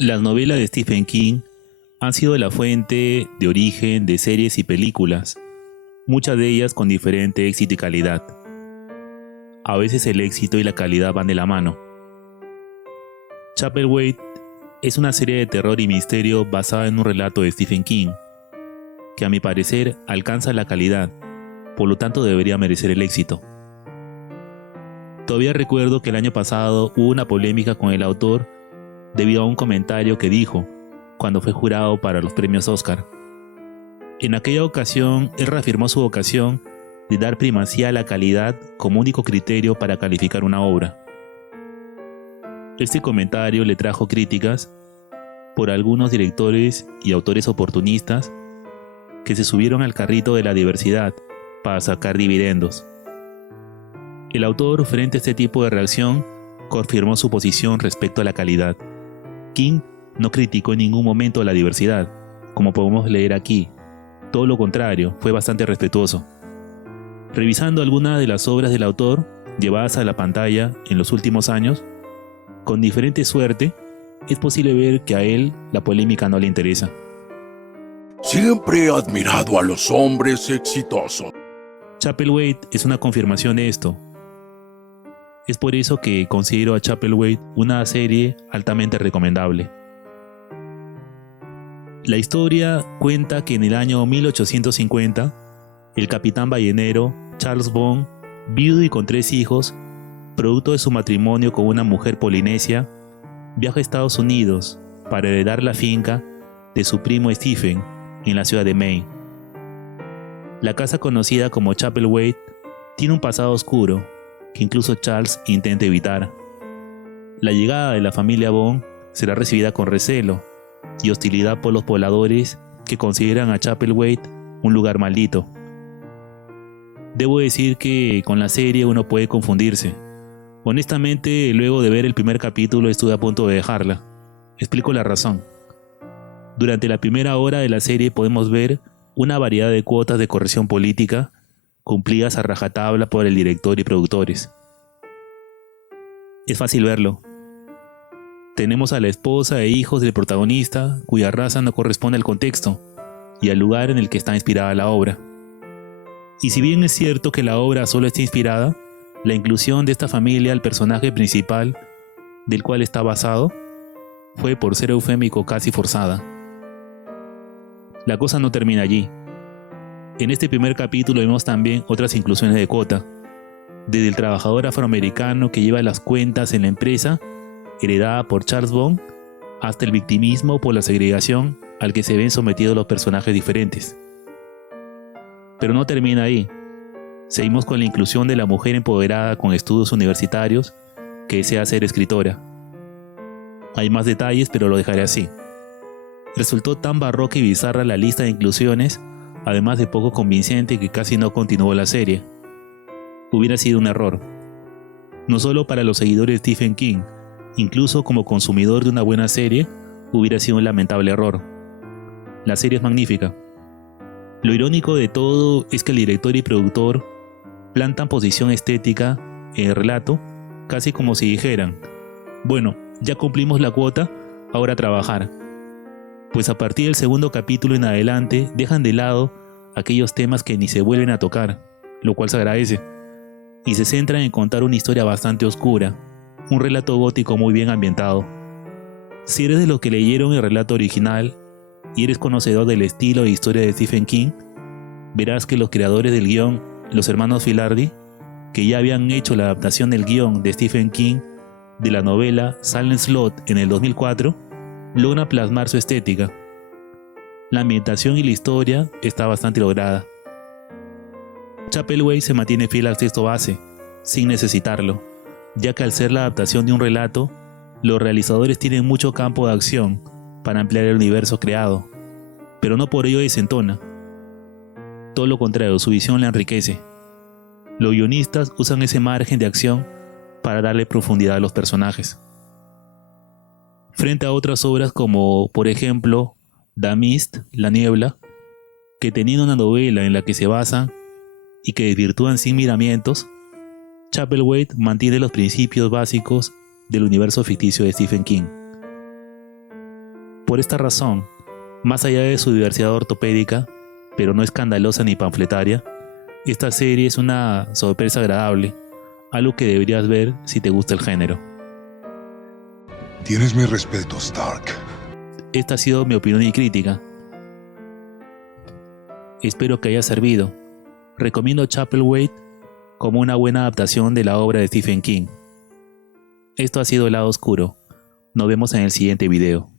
Las novelas de Stephen King han sido la fuente de origen de series y películas, muchas de ellas con diferente éxito y calidad. A veces el éxito y la calidad van de la mano. Chapelwaite es una serie de terror y misterio basada en un relato de Stephen King, que a mi parecer alcanza la calidad, por lo tanto debería merecer el éxito. Todavía recuerdo que el año pasado hubo una polémica con el autor debido a un comentario que dijo cuando fue jurado para los premios Oscar. En aquella ocasión, él reafirmó su vocación de dar primacía a la calidad como único criterio para calificar una obra. Este comentario le trajo críticas por algunos directores y autores oportunistas que se subieron al carrito de la diversidad para sacar dividendos. El autor, frente a este tipo de reacción, confirmó su posición respecto a la calidad. King no criticó en ningún momento la diversidad, como podemos leer aquí. Todo lo contrario, fue bastante respetuoso. Revisando algunas de las obras del autor llevadas a la pantalla en los últimos años, con diferente suerte, es posible ver que a él la polémica no le interesa. Siempre he admirado a los hombres exitosos. Chapelwaite es una confirmación de esto. Es por eso que considero a Chapelwaite una serie altamente recomendable. La historia cuenta que en el año 1850, el capitán ballenero Charles Bond, viudo y con 3 hijos, producto de su matrimonio con una mujer polinesia, viaja a Estados Unidos para heredar la finca de su primo Stephen en la ciudad de Maine. La casa conocida como Chapelwaite tiene un pasado oscuro que incluso Charles intenta evitar. La llegada de la familia Bond será recibida con recelo y hostilidad por los pobladores que consideran a Chapelwaite un lugar maldito. Debo decir que con la serie uno puede confundirse. Honestamente, luego de ver el primer capítulo estuve a punto de dejarla. Explico la razón. Durante la primera hora de la serie podemos ver una variedad de cuotas de corrección política cumplidas a rajatabla por el director y productores. Es fácil verlo. Tenemos a la esposa e hijos del protagonista, cuya raza no corresponde al contexto y al lugar en el que está inspirada la obra. Y si bien es cierto que la obra solo está inspirada, la inclusión de esta familia al personaje principal, del cual está basado, fue, por ser eufémico, casi forzada. La cosa no termina allí. En este primer capítulo vemos también otras inclusiones de cuota, desde el trabajador afroamericano que lleva las cuentas en la empresa, heredada por Charles Bond, hasta el victimismo por la segregación al que se ven sometidos los personajes diferentes. Pero no termina ahí. Seguimos con la inclusión de la mujer empoderada con estudios universitarios que desea ser escritora. Hay más detalles, pero lo dejaré así. Resultó tan barroca y bizarra la lista de inclusiones, además de poco convincente, que casi no continuó la serie. Hubiera sido un error. No solo para los seguidores de Stephen King, incluso como consumidor de una buena serie, hubiera sido un lamentable error. La serie es magnífica. Lo irónico de todo es que el director y productor plantan posición estética en el relato, casi como si dijeran: bueno, ya cumplimos la cuota, ahora a trabajar. Pues a partir del segundo capítulo en adelante dejan de lado aquellos temas que ni se vuelven a tocar, lo cual se agradece, y se centran en contar una historia bastante oscura, un relato gótico muy bien ambientado. Si eres de los que leyeron el relato original y eres conocedor del estilo e historia de Stephen King, verás que los creadores del guión, los hermanos Filardi, que ya habían hecho la adaptación del guión de Stephen King de la novela Silent Slot en el 2004, logran plasmar su estética. La ambientación y la historia está bastante lograda. Chapelwaite se mantiene fiel al texto base, sin necesitarlo, ya que al ser la adaptación de un relato, los realizadores tienen mucho campo de acción para ampliar el universo creado, pero no por ello desentona. Todo lo contrario, su visión la enriquece. Los guionistas usan ese margen de acción para darle profundidad a los personajes. Frente a otras obras como, por ejemplo, The Mist, La Niebla, que teniendo una novela en la que se basan y que desvirtúan sin miramientos, Chapelwaite mantiene los principios básicos del universo ficticio de Stephen King. Por esta razón, más allá de su diversidad ortopédica, pero no escandalosa ni panfletaria, esta serie es una sorpresa agradable, algo que deberías ver si te gusta el género. Tienes mi respeto, Stark. Esta ha sido mi opinión y crítica. Espero que haya servido. Recomiendo Chapelwaite como una buena adaptación de la obra de Stephen King. Esto ha sido El Lado Oscuro. Nos vemos en el siguiente video.